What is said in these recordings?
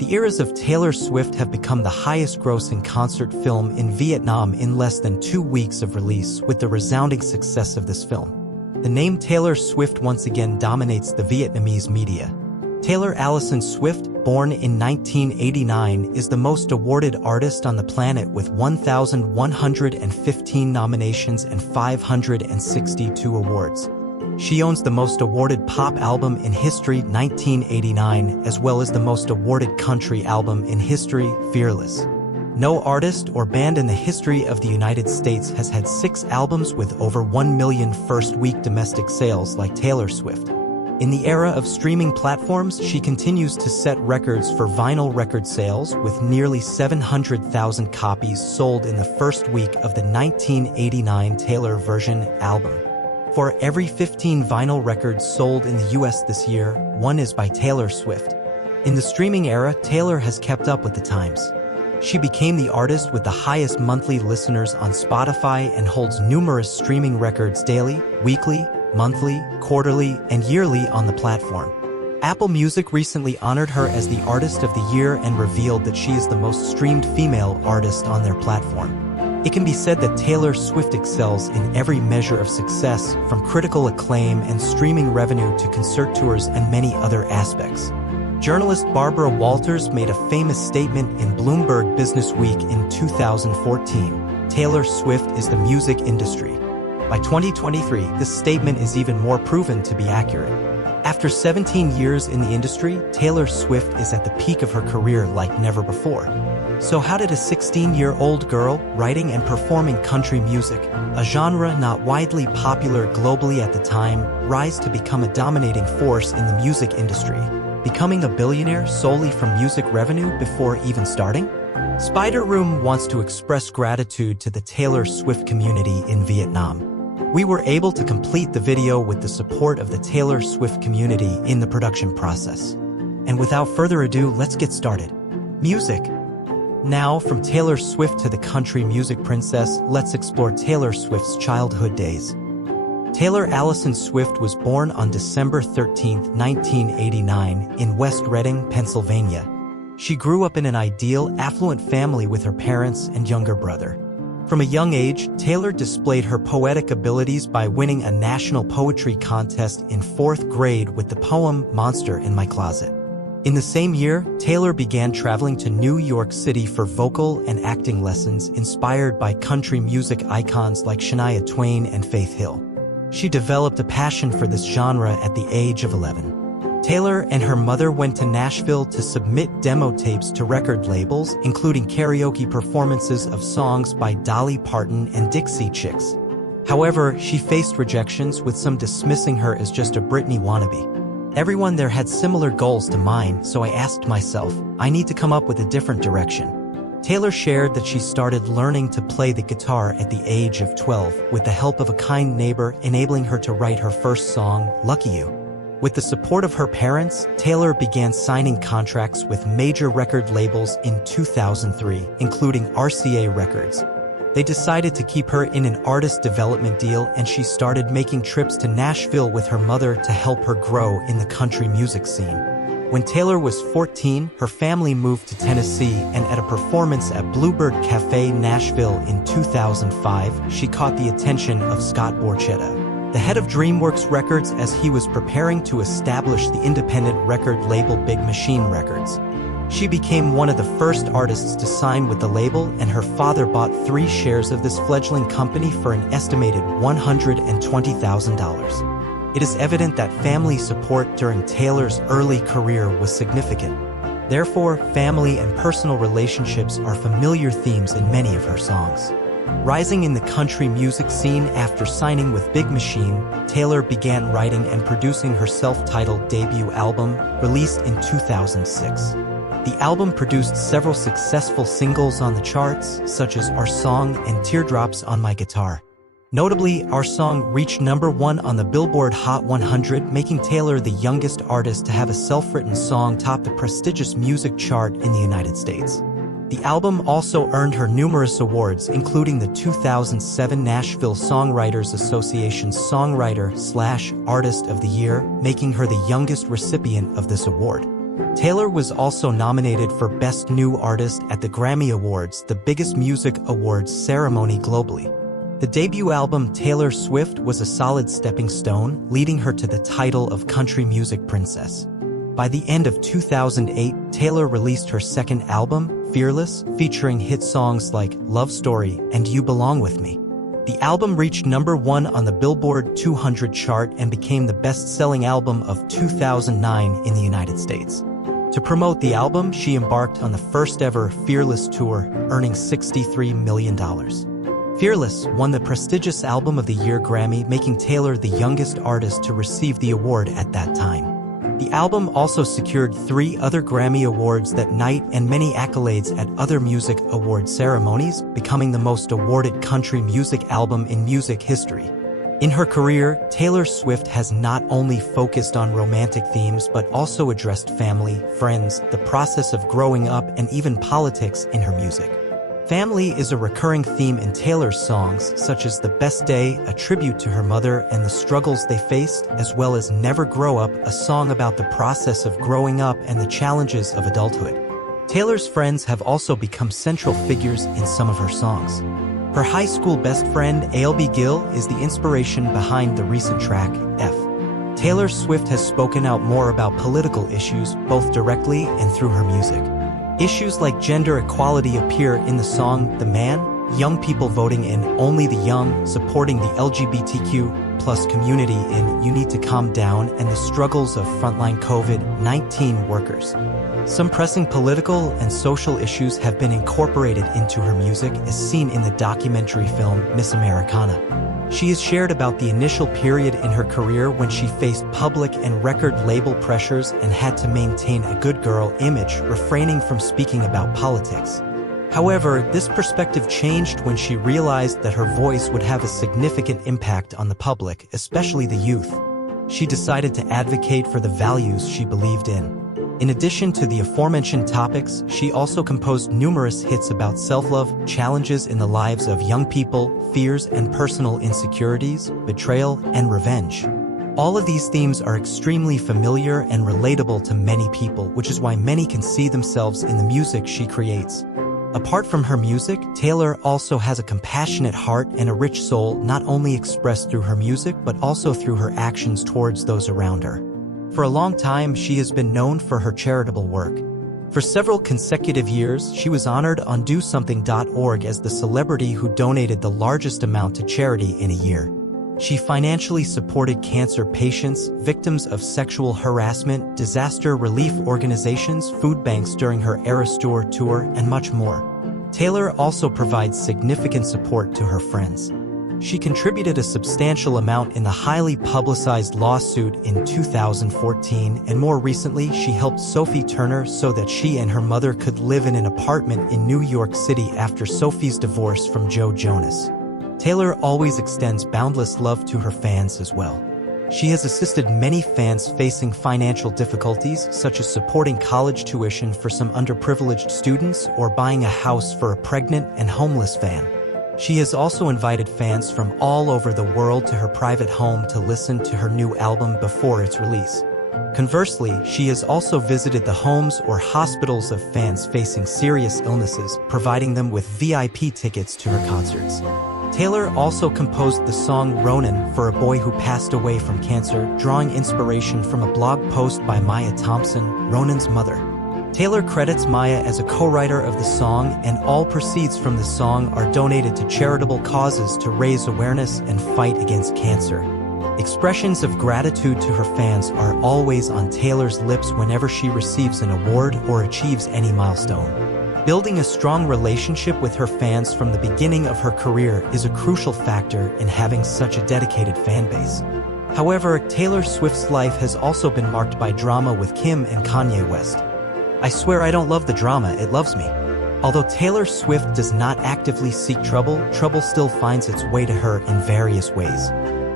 The eras of Taylor Swift have become the highest-grossing concert film in Vietnam in less than 2 weeks of release, with the resounding success of this film. The name Taylor Swift once again dominates the Vietnamese media. Taylor Allison Swift, born in 1989, is the most awarded artist on the planet with 1,115 nominations and 562 awards. She owns the most awarded pop album in history, 1989, as well as the most awarded country album in history, Fearless. No artist or band in the history of the United States has had 6 albums with over 1 million first-week domestic sales like Taylor Swift. In the era of streaming platforms, she continues to set records for vinyl record sales, with nearly 700,000 copies sold in the first week of the 1989 Taylor version album. For every 15 vinyl records sold in the US this year, 1 is by Taylor Swift. In the streaming era, Taylor has kept up with the times. She became the artist with the highest monthly listeners on Spotify and holds numerous streaming records daily, weekly, monthly, quarterly, and yearly on the platform. Apple Music recently honored her as the Artist of the Year and revealed that she is the most streamed female artist on their platform. It can be said that Taylor Swift excels in every measure of success, from critical acclaim and streaming revenue to concert tours and many other aspects. Journalist Barbara Walters made a famous statement in Bloomberg Businessweek in 2014. Taylor Swift is the music industry. By 2023, this statement is even more proven to be accurate. After 17 years in the industry, Taylor Swift is at the peak of her career like never before. So how did a 16-year-old girl, writing and performing country music, a genre not widely popular globally at the time, rise to become a dominating force in the music industry, becoming a billionaire solely from music revenue before even starting? Spider Room wants to express gratitude to the Taylor Swift community in Vietnam. We were able to complete the video with the support of the Taylor Swift community in the production process. And without further ado, let's get started. Music. Now, from Taylor Swift to the country music princess, let's explore Taylor Swift's childhood days. Taylor Allison Swift was born on December 13, 1989, in West Reading, Pennsylvania. She grew up in an ideal, affluent family with her parents and younger brother. From a young age, Taylor displayed her poetic abilities by winning a national poetry contest in 4th grade with the poem Monster in My Closet. In the same year, Taylor began traveling to New York City for vocal and acting lessons inspired by country music icons like Shania Twain and Faith Hill. She developed a passion for this genre at the age of 11. Taylor and her mother went to Nashville to submit demo tapes to record labels, including karaoke performances of songs by Dolly Parton and Dixie Chicks. However, she faced rejections, with some dismissing her as just a Britney wannabe. Everyone there had similar goals to mine, so I asked myself, I need to come up with a different direction. Taylor shared that she started learning to play the guitar at the age of 12, with the help of a kind neighbor enabling her to write her first song, Lucky You. With the support of her parents, Taylor began signing contracts with major record labels in 2003, including RCA Records. They decided to keep her in an artist development deal, and she started making trips to Nashville with her mother to help her grow in the country music scene. When Taylor was 14, her family moved to Tennessee, and at a performance at Bluebird Cafe Nashville in 2005, she caught the attention of Scott Borchetta, the head of DreamWorks Records, as he was preparing to establish the independent record label Big Machine Records. She became one of the first artists to sign with the label, and her father bought 3 shares of this fledgling company for an estimated $120,000. It is evident that family support during Taylor's early career was significant. Therefore, family and personal relationships are familiar themes in many of her songs. Rising in the country music scene after signing with Big Machine, Taylor began writing and producing her self-titled debut album, released in 2006. The album produced several successful singles on the charts, such as Our Song and Teardrops on My Guitar. Notably, Our Song reached #1 on the Billboard Hot 100, making Taylor the youngest artist to have a self-written song top the prestigious music chart in the United States. The album also earned her numerous awards, including the 2007 Nashville Songwriters Association's Songwriter/Artist of the Year, making her the youngest recipient of this award. Taylor was also nominated for Best New Artist at the Grammy Awards, the biggest music awards ceremony globally. The debut album Taylor Swift was a solid stepping stone, leading her to the title of Country Music Princess. By the end of 2008, Taylor released her second album, Fearless, featuring hit songs like Love Story and You Belong With Me. The album reached #1 on the Billboard 200 chart and became the best-selling album of 2009 in the United States. To promote the album, she embarked on the first-ever Fearless tour, earning $63 million. Fearless won the prestigious Album of the Year Grammy, making Taylor the youngest artist to receive the award at that time. The album also secured 3 other Grammy Awards that night and many accolades at other music award ceremonies, becoming the most awarded country music album in music history. In her career, Taylor Swift has not only focused on romantic themes but also addressed family, friends, the process of growing up, and even politics in her music. Family is a recurring theme in Taylor's songs, such as The Best Day, a tribute to her mother and the struggles they faced, as well as Never Grow Up, a song about the process of growing up and the challenges of adulthood. Taylor's friends have also become central figures in some of her songs. Her high school best friend, A.L.B. Gill, is the inspiration behind the recent track, F. Taylor Swift has spoken out more about political issues, both directly and through her music. Issues like gender equality appear in the song The Man, young people voting in Only the Young, supporting the LGBTQ+ community in You Need to Calm Down, and the struggles of frontline COVID-19 workers. Some pressing political and social issues have been incorporated into her music, as seen in the documentary film Miss Americana. She has shared about the initial period in her career when she faced public and record label pressures and had to maintain a good girl image, refraining from speaking about politics. However, this perspective changed when she realized that her voice would have a significant impact on the public, especially the youth. She decided to advocate for the values she believed in. In addition to the aforementioned topics, she also composed numerous hits about self-love, challenges in the lives of young people, fears and personal insecurities, betrayal, and revenge. All of these themes are extremely familiar and relatable to many people, which is why many can see themselves in the music she creates. Apart from her music, Taylor also has a compassionate heart and a rich soul, not only expressed through her music but also through her actions towards those around her. For a long time, she has been known for her charitable work. For several consecutive years, she was honored on DoSomething.org as the celebrity who donated the largest amount to charity in a year. She financially supported cancer patients, victims of sexual harassment, disaster relief organizations, food banks during her Eras Tour, and much more. Taylor also provides significant support to her friends. She contributed a substantial amount in the highly publicized lawsuit in 2014, and more recently she helped Sophie Turner so that she and her mother could live in an apartment in New York City after Sophie's divorce from Joe Jonas. Taylor always extends boundless love to her fans as well. She has assisted many fans facing financial difficulties, such as supporting college tuition for some underprivileged students or buying a house for a pregnant and homeless fan. She has also invited fans from all over the world to her private home to listen to her new album before its release. Conversely, she has also visited the homes or hospitals of fans facing serious illnesses, providing them with VIP tickets to her concerts. Taylor also composed the song Ronan for a boy who passed away from cancer, drawing inspiration from a blog post by Maya Thompson, Ronan's mother. Taylor credits Maya as a co-writer of the song, and all proceeds from the song are donated to charitable causes to raise awareness and fight against cancer. Expressions of gratitude to her fans are always on Taylor's lips whenever she receives an award or achieves any milestone. Building a strong relationship with her fans from the beginning of her career is a crucial factor in having such a dedicated fan base. However, Taylor Swift's life has also been marked by drama with Kim and Kanye West. I swear I don't love the drama, it loves me. Although Taylor Swift does not actively seek trouble, trouble still finds its way to her in various ways.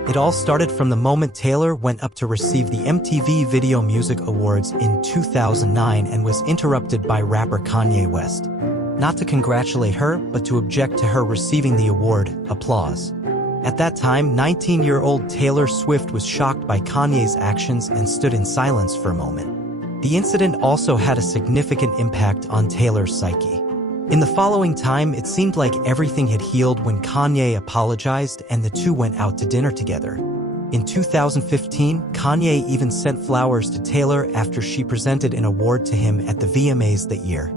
It all started from the moment Taylor went up to receive the MTV Video Music Awards in 2009 and was interrupted by rapper Kanye West. Not to congratulate her, but to object to her receiving the award, applause. At that time, 19-year-old Taylor Swift was shocked by Kanye's actions and stood in silence for a moment. The incident also had a significant impact on Taylor's psyche. In the following time, it seemed like everything had healed when Kanye apologized and the two went out to dinner together. In 2015, Kanye even sent flowers to Taylor after she presented an award to him at the VMAs that year.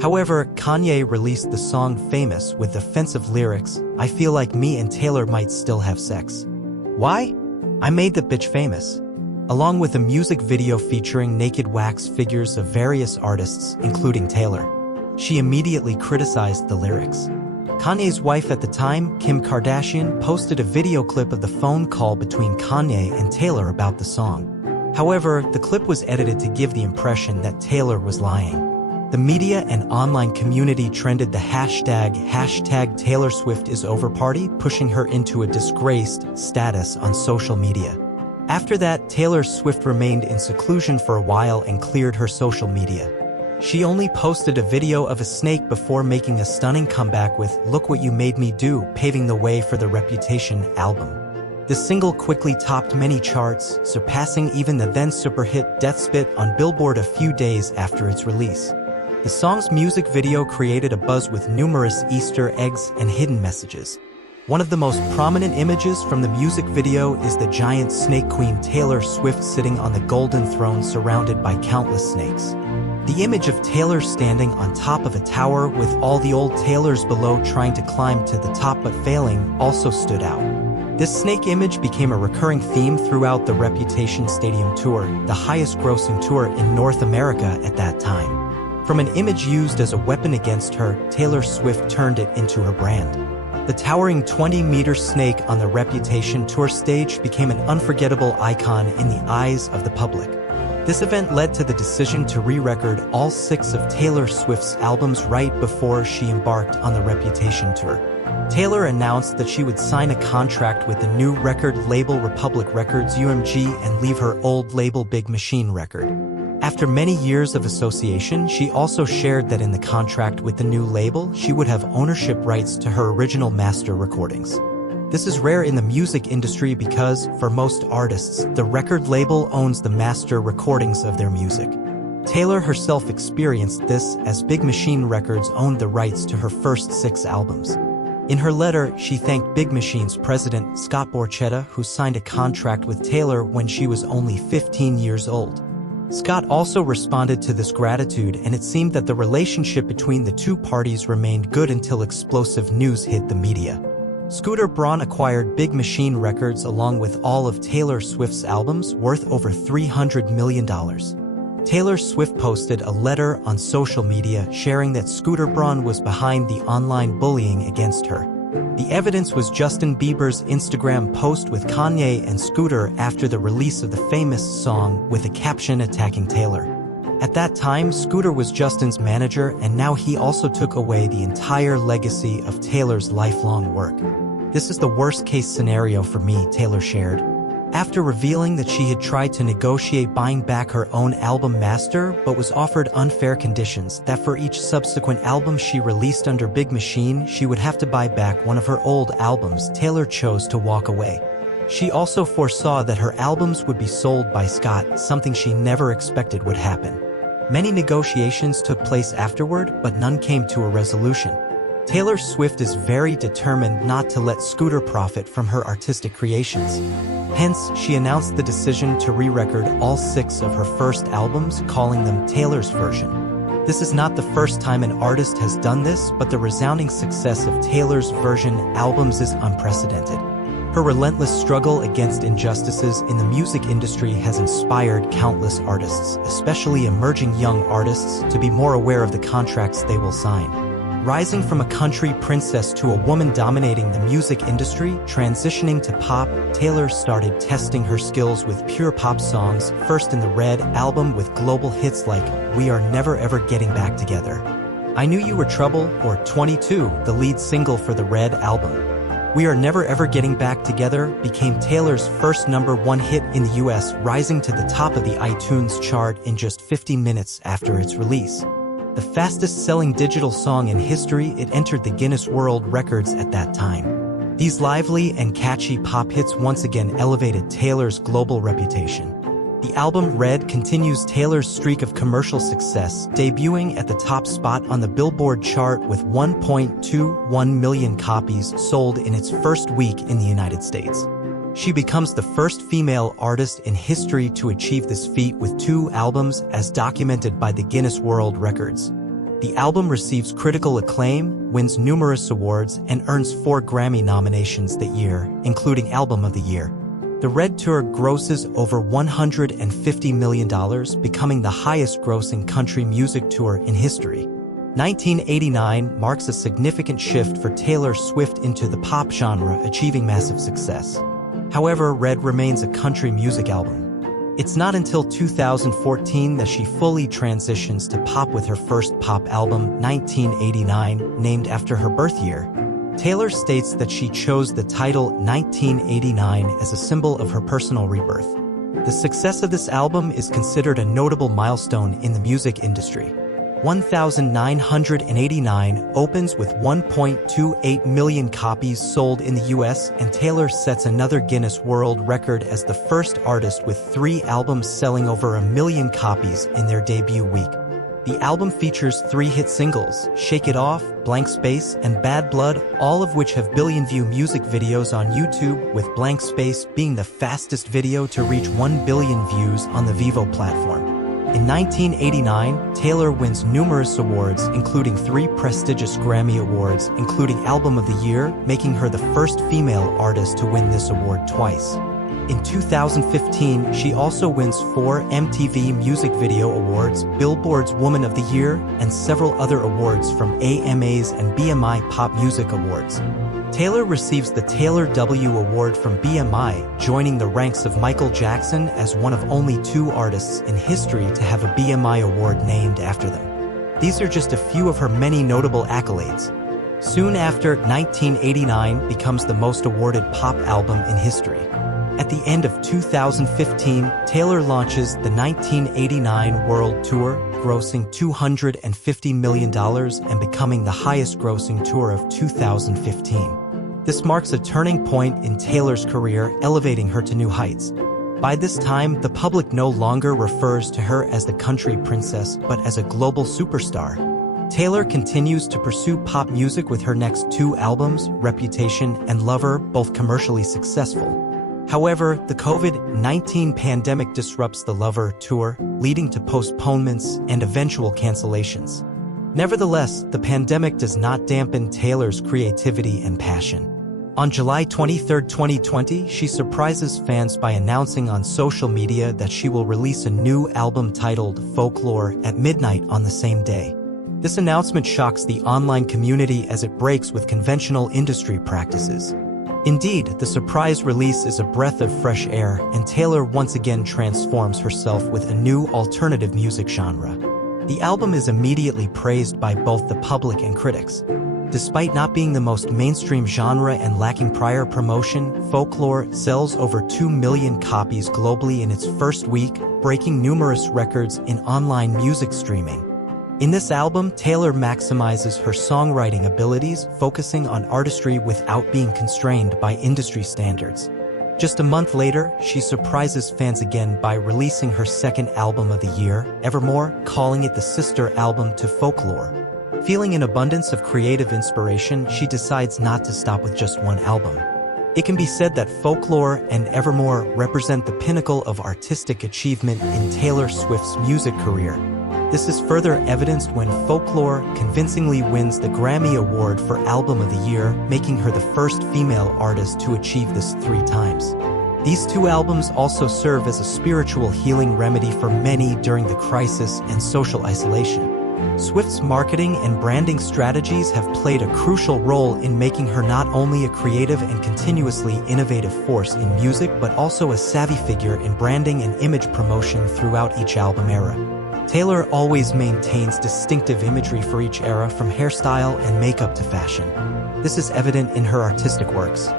However, Kanye released the song Famous with offensive lyrics, "I feel like me and Taylor might still have sex. Why? I made that bitch famous," along with a music video featuring naked wax figures of various artists, including Taylor. She immediately criticized the lyrics. Kanye's wife at the time, Kim Kardashian, posted a video clip of the phone call between Kanye and Taylor about the song. However, the clip was edited to give the impression that Taylor was lying. The media and online community trended the hashtag Taylor Swift is over party, pushing her into a disgraced status on social media. After that, Taylor Swift remained in seclusion for a while and cleared her social media. She only posted a video of a snake before making a stunning comeback with "Look What You Made Me Do," paving the way for the Reputation album. The single quickly topped many charts, surpassing even the then super hit Death Spit on Billboard a few days after its release. The song's music video created a buzz with numerous Easter eggs and hidden messages. One of the most prominent images from the music video is the giant snake queen Taylor Swift sitting on the golden throne surrounded by countless snakes. The image of Taylor standing on top of a tower with all the old Taylors below trying to climb to the top but failing also stood out. This snake image became a recurring theme throughout the Reputation Stadium Tour, the highest-grossing tour in North America at that time. From an image used as a weapon against her, Taylor Swift turned it into her brand. The towering 20-meter snake on the Reputation Tour stage became an unforgettable icon in the eyes of the public. This event led to the decision to re-record all 6 of Taylor Swift's albums right before she embarked on the Reputation Tour. Taylor announced that she would sign a contract with the new record label Republic Records UMG and leave her old label Big Machine Record. After many years of association, she also shared that in the contract with the new label, she would have ownership rights to her original master recordings. This is rare in the music industry because, for most artists, the record label owns the master recordings of their music. Taylor herself experienced this as Big Machine Records owned the rights to her first 6 albums. In her letter, she thanked Big Machine's president, Scott Borchetta, who signed a contract with Taylor when she was only 15 years old. Scott also responded to this gratitude, and it seemed that the relationship between the two parties remained good until explosive news hit the media. Scooter Braun acquired Big Machine Records along with all of Taylor Swift's albums, worth over $300 million. Taylor Swift posted a letter on social media sharing that Scooter Braun was behind the online bullying against her. The evidence was Justin Bieber's Instagram post with Kanye and Scooter after the release of the famous song with a caption attacking Taylor. At that time, Scooter was Justin's manager, and now he also took away the entire legacy of Taylor's lifelong work. "This is the worst-case scenario for me," Taylor shared. After revealing that she had tried to negotiate buying back her own album master but was offered unfair conditions that for each subsequent album she released under Big Machine, she would have to buy back one of her old albums, Taylor chose to walk away. She also foresaw that her albums would be sold by Scott, something she never expected would happen. Many negotiations took place afterward, but none came to a resolution. Taylor Swift is very determined not to let Scooter profit from her artistic creations. Hence, she announced the decision to re-record all 6 of her first albums, calling them Taylor's version. This is not the first time an artist has done this, but the resounding success of Taylor's version albums is unprecedented. Her relentless struggle against injustices in the music industry has inspired countless artists, especially emerging young artists, to be more aware of the contracts they will sign. Rising from a country princess to a woman dominating the music industry, transitioning to pop, Taylor started testing her skills with pure pop songs, first in the Red album with global hits like "We Are Never Ever Getting Back Together," "I Knew You Were Trouble," or 22, the lead single for the Red album. "We Are Never Ever Getting Back Together" became Taylor's first #1 hit in the US, rising to the top of the iTunes chart in just 15 minutes after its release. The fastest-selling digital song in history, it entered the Guinness World Records at that time. These lively and catchy pop hits once again elevated Taylor's global reputation. The album Red continues Taylor's streak of commercial success, debuting at the top spot on the Billboard chart with 1.21 million copies sold in its first week in the United States. She becomes the first female artist in history to achieve this feat with 2 albums as documented by the Guinness World Records. The album receives critical acclaim, wins numerous awards, and earns 4 Grammy nominations that year, including Album of the Year. The Red Tour grosses over $150 million, becoming the highest-grossing country music tour in history. 1989 marks a significant shift for Taylor Swift into the pop genre, achieving massive success. However, Red remains a country music album. It's not until 2014 that she fully transitions to pop with her first pop album, 1989, named after her birth year. Taylor states that she chose the title 1989 as a symbol of her personal rebirth. The success of this album is considered a notable milestone in the music industry. 1989 opens with 1.28 million copies sold in the US, and Taylor sets another Guinness World Record as the first artist with 3 albums selling over 1 million copies in their debut week. The album features 3 hit singles, Shake It Off, Blank Space, and Bad Blood, all of which have billion-view music videos on YouTube, with Blank Space being the fastest video to reach 1 billion views on the Vivo platform. In 1989, Taylor wins numerous awards, including 3 prestigious Grammy Awards, including Album of the Year, making her the first female artist to win this award twice. In 2015, she also wins 4 MTV Music Video Awards, Billboard's Woman of the Year, and several other awards from AMAs and BMI Pop Music Awards. Taylor receives the Taylor W Award from BMI, joining the ranks of Michael Jackson as one of only 2 artists in history to have a BMI award named after them. These are just a few of her many notable accolades. Soon after, 1989 becomes the most awarded pop album in history. At the end of 2015, Taylor launches the 1989 World Tour, grossing $250 million and becoming the highest-grossing tour of 2015. This marks a turning point in Taylor's career, elevating her to new heights. By this time, the public no longer refers to her as the country princess, but as a global superstar. Taylor continues to pursue pop music with her next 2 albums, Reputation and Lover, both commercially successful. However, the COVID-19 pandemic disrupts the Lover tour, leading to postponements and eventual cancellations. Nevertheless, the pandemic does not dampen Taylor's creativity and passion. On July 23, 2020, she surprises fans by announcing on social media that she will release a new album titled Folklore at midnight on the same day. This announcement shocks the online community as it breaks with conventional industry practices. Indeed, the surprise release is a breath of fresh air, and Taylor once again transforms herself with a new alternative music genre. The album is immediately praised by both the public and critics. Despite not being the most mainstream genre and lacking prior promotion, Folklore sells over 2 million copies globally in its first week, breaking numerous records in online music streaming. In this album, Taylor maximizes her songwriting abilities, focusing on artistry without being constrained by industry standards. Just a month later, she surprises fans again by releasing her second album of the year, Evermore, calling it the sister album to Folklore. Feeling an abundance of creative inspiration, she decides not to stop with just one album. It can be said that Folklore and Evermore represent the pinnacle of artistic achievement in Taylor Swift's music career. This is further evidenced when Folklore convincingly wins the Grammy Award for Album of the Year, making her the first female artist to achieve this 3 times. These 2 albums also serve as a spiritual healing remedy for many during the crisis and social isolation. Swift's marketing and branding strategies have played a crucial role in making her not only a creative and continuously innovative force in music, but also a savvy figure in branding and image promotion throughout each album era. Taylor always maintains distinctive imagery for each era, from hairstyle and makeup to fashion. This is evident in her artistic works.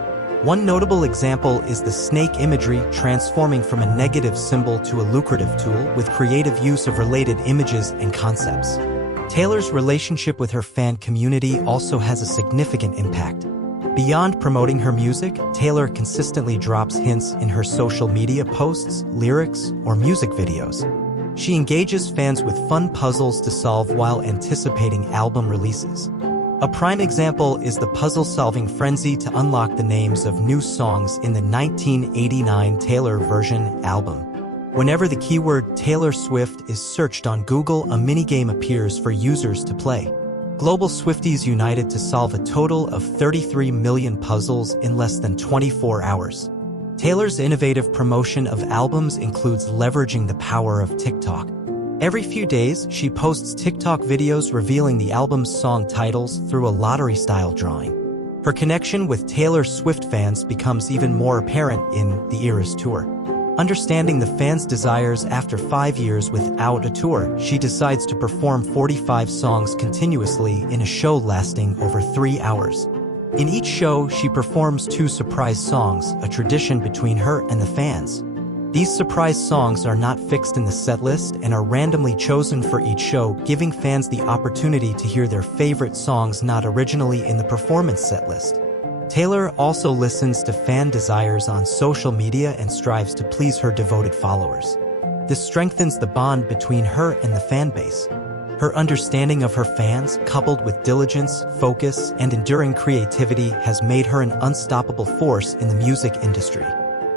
One notable example is the snake imagery, transforming from a negative symbol to a lucrative tool with creative use of related images and concepts. Taylor's relationship with her fan community also has a significant impact. Beyond promoting her music, Taylor consistently drops hints in her social media posts, lyrics, or music videos. She engages fans with fun puzzles to solve while anticipating album releases. A prime example is the puzzle-solving frenzy to unlock the names of new songs in the 1989 Taylor version album. Whenever the keyword Taylor Swift is searched on Google, a minigame appears for users to play. Global Swifties united to solve a total of 33 million puzzles in less than 24 hours. Taylor's innovative promotion of albums includes leveraging the power of TikTok. Every few days, she posts TikTok videos revealing the album's song titles through a lottery-style drawing. Her connection with Taylor Swift fans becomes even more apparent in the Eras Tour. Understanding the fans' desires after 5 years without a tour, she decides to perform 45 songs continuously in a show lasting over 3 hours. In each show, she performs 2 surprise songs, a tradition between her and the fans. These surprise songs are not fixed in the setlist and are randomly chosen for each show, giving fans the opportunity to hear their favorite songs not originally in the performance setlist. Taylor also listens to fan desires on social media and strives to please her devoted followers. This strengthens the bond between her and the fan base. Her understanding of her fans, coupled with diligence, focus, and enduring creativity, has made her an unstoppable force in the music industry.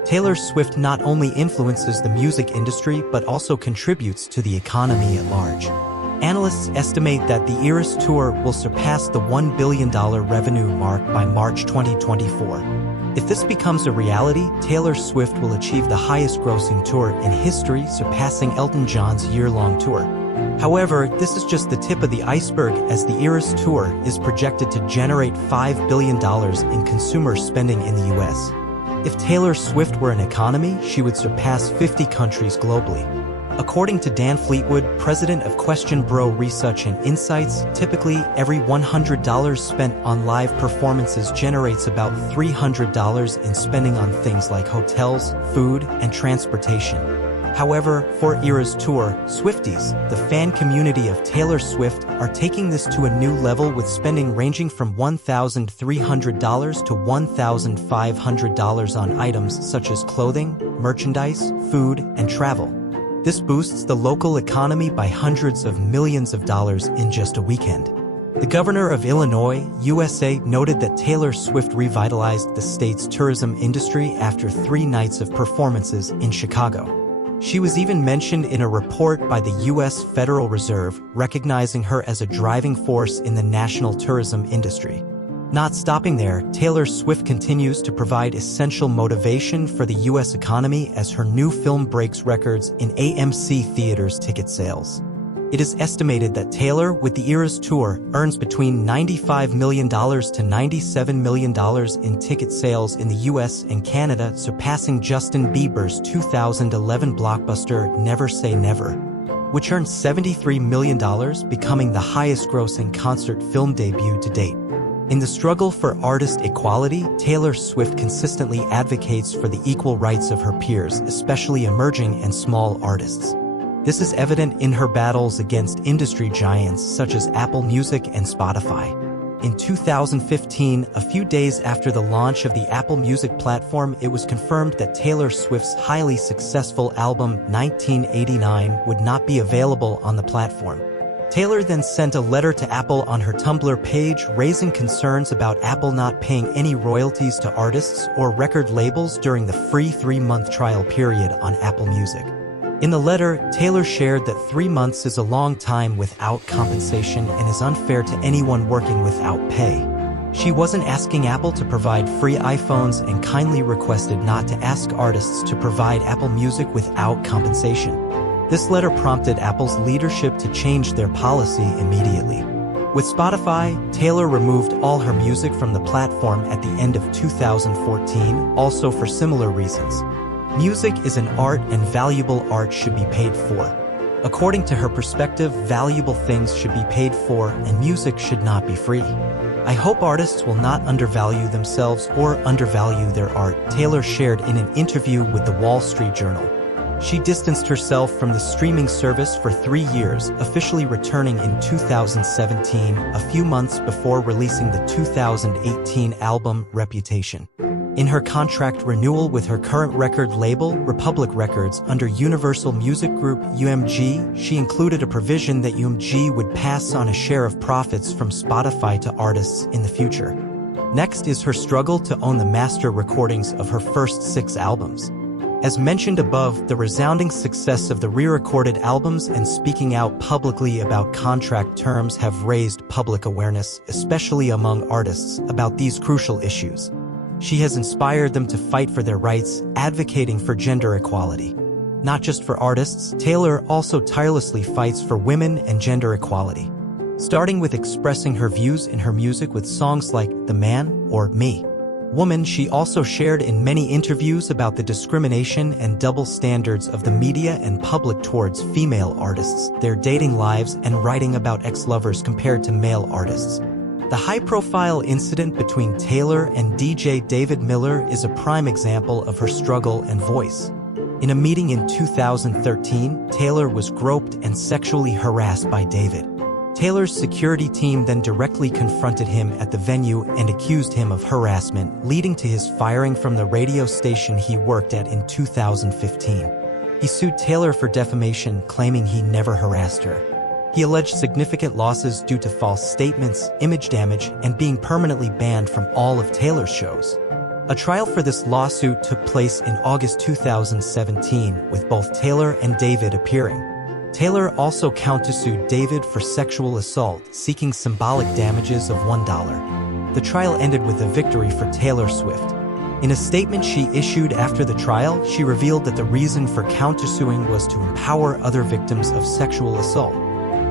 Taylor Swift not only influences the music industry but also contributes to the economy at large. Analysts estimate that the Eras Tour will surpass the $1 billion revenue mark by March 2024. If this becomes a reality, Taylor Swift will achieve the highest-grossing tour in history, surpassing Elton John's year-long tour. However, this is just the tip of the iceberg, as the Eras Tour is projected to generate $5 billion in consumer spending in the US. If Taylor Swift were an economy, she would surpass 50 countries globally. According to Dan Fleetwood, president of Question Bro Research and Insights, typically every $100 spent on live performances generates about $300 in spending on things like hotels, food, and transportation. However, for Eras Tour, Swifties, the fan community of Taylor Swift, are taking this to a new level, with spending ranging from $1,300 to $1,500 on items such as clothing, merchandise, food, and travel. This boosts the local economy by hundreds of millions of dollars in just a weekend. The governor of Illinois, USA, noted that Taylor Swift revitalized the state's tourism industry after 3 nights of performances in Chicago. She was even mentioned in a report by the U.S. Federal Reserve, recognizing her as a driving force in the national tourism industry. Not stopping there, Taylor Swift continues to provide essential motivation for the U.S. economy as her new film breaks records in AMC Theaters ticket sales. It is estimated that Taylor, with the Eras Tour, earns between $95 million to $97 million in ticket sales in the US and Canada, surpassing Justin Bieber's 2011 blockbuster Never Say Never, which earned $73 million, becoming the highest-grossing concert film debut to date. In the struggle for artist equality, Taylor Swift consistently advocates for the equal rights of her peers, especially emerging and small artists. This is evident in her battles against industry giants such as Apple Music and Spotify. In 2015, a few days after the launch of the Apple Music platform, it was confirmed that Taylor Swift's highly successful album 1989 would not be available on the platform. Taylor then sent a letter to Apple on her Tumblr page, raising concerns about Apple not paying any royalties to artists or record labels during the free 3-month trial period on Apple Music. In the letter, Taylor shared that 3 months is a long time without compensation and is unfair to anyone working without pay. She wasn't asking Apple to provide free iPhones and kindly requested not to ask artists to provide Apple Music without compensation. This letter prompted Apple's leadership to change their policy immediately. With Spotify, Taylor removed all her music from the platform at the end of 2014, also for similar reasons. Music is an art, and valuable art should be paid for. According to her perspective, valuable things should be paid for, and music should not be free. I hope artists will not undervalue themselves or undervalue their art, Taylor shared in an interview with the Wall Street Journal. She distanced herself from the streaming service for 3 years, officially returning in 2017, a few months before releasing the 2018 album Reputation. In her contract renewal with her current record label, Republic Records, under Universal Music Group (UMG), she included a provision that UMG would pass on a share of profits from Spotify to artists in the future. Next is her struggle to own the master recordings of her first 6 albums. As mentioned above, the resounding success of the re-recorded albums and speaking out publicly about contract terms have raised public awareness, especially among artists, about these crucial issues. She has inspired them to fight for their rights, advocating for gender equality. Not just for artists, Taylor also tirelessly fights for women and gender equality. Starting with expressing her views in her music with songs like The Man or Me. Woman, she also shared in many interviews about the discrimination and double standards of the media and public towards female artists, their dating lives, and writing about ex-lovers compared to male artists. The high-profile incident between Taylor and DJ David Miller is a prime example of her struggle and voice. In a meeting in 2013, Taylor was groped and sexually harassed by David. Taylor's security team then directly confronted him at the venue and accused him of harassment, leading to his firing from the radio station he worked at in 2015. He sued Taylor for defamation, claiming he never harassed her. He alleged significant losses due to false statements, image damage, and being permanently banned from all of Taylor's shows. A trial for this lawsuit took place in August 2017, with both Taylor and David appearing. Taylor also countersued David for sexual assault, seeking symbolic damages of $1. The trial ended with a victory for Taylor Swift. In a statement she issued after the trial, she revealed that the reason for countersuing was to empower other victims of sexual assault.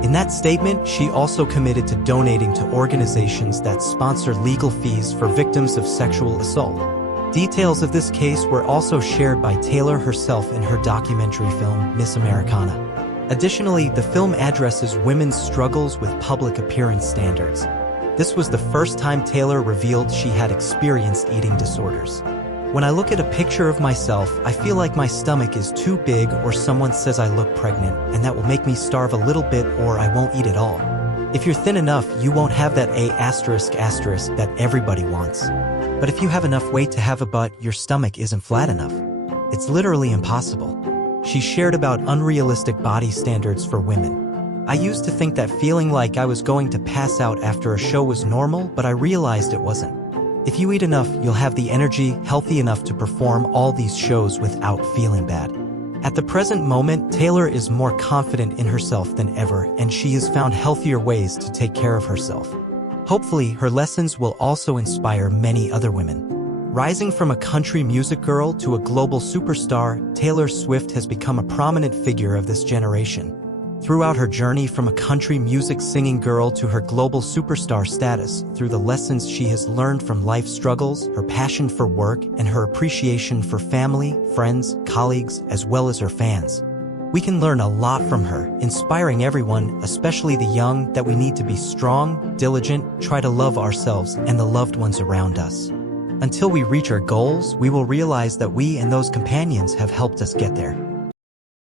In that statement, she also committed to donating to organizations that sponsor legal fees for victims of sexual assault. Details of this case were also shared by Taylor herself in her documentary film, Miss Americana. Additionally, the film addresses women's struggles with public appearance standards. This was the first time Taylor revealed she had experienced eating disorders. When I look at a picture of myself, I feel like my stomach is too big, or someone says I look pregnant, and that will make me starve a little bit, or I won't eat at all. If you're thin enough, you won't have that A** that everybody wants. But if you have enough weight to have a butt, your stomach isn't flat enough. It's literally impossible. She shared about unrealistic body standards for women. I used to think that feeling like I was going to pass out after a show was normal, but I realized it wasn't. If you eat enough, you'll have the energy, healthy enough to perform all these shows without feeling bad. At the present moment, Taylor is more confident in herself than ever, and she has found healthier ways to take care of herself. Hopefully, her lessons will also inspire many other women. Rising from a country music girl to a global superstar, Taylor Swift has become a prominent figure of this generation. Throughout her journey from a country music singing girl to her global superstar status, through the lessons she has learned from life struggles, her passion for work, and her appreciation for family, friends, colleagues, as well as her fans, we can learn a lot from her, inspiring everyone, especially the young, that we need to be strong, diligent, try to love ourselves and the loved ones around us. Until we reach our goals, we will realize that we and those companions have helped us get there.